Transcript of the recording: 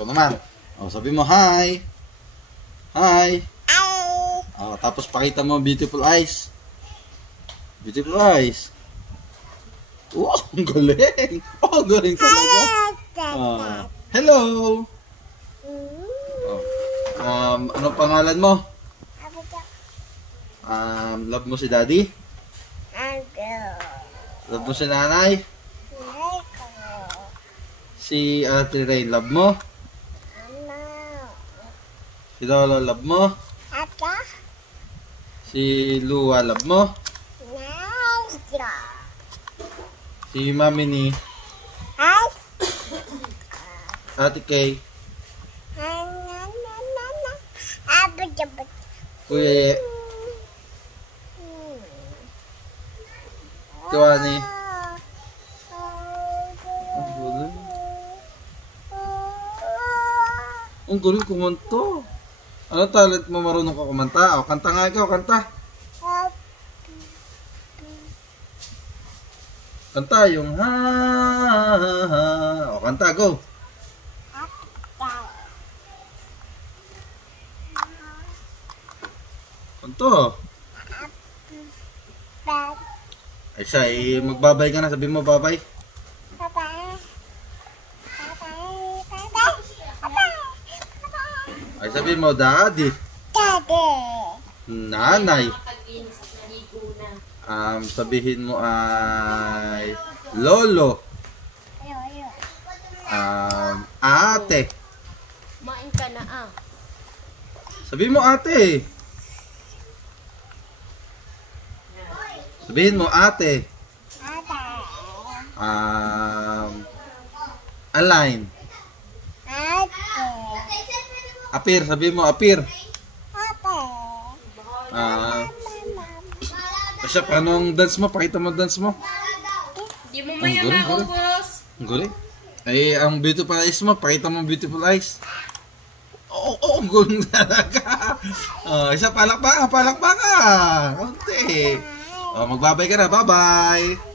Ito naman. Oh, sabi mo, hi. Hi. Oh, tapos pakita mo beautiful eyes. Beautiful eyes. Wow, ang galing. Oh, galing talaga. Hello. Oh. Ano pangalan mo? Love mo si daddy? Love mo si nanay? Si Ate Ray, love mo? Si Lolo, love mo? Si Lua, love mo? Si Mami ni Ate Kay? Kuya Tuwa ni ang galing kumanta. Ano talent mo, marunong ka kumanta? O, kanta nga ikaw, kanta. Kanta yung ha ha ha. O, kanta, go. Kanta. Ay siya, magbabay ka na. Sabi mo, babay. Ay sabi mo, daddy. Nanay. Sabihin mo ay lolo. Ate. Main ka na Sabihin mo ate. Sabihin mo ate. Align. Apir, sabihin mo apir. Asya, paano ang dance mo? Pakita mo dance mo. Di mo maya maubos. Ang galing. Ay, ang beautiful eyes mo. Pakita mo beautiful eyes. Oo, ang galing talaga. Isa, palakpakan. Konti. Magbabay ka na. Bye-bye.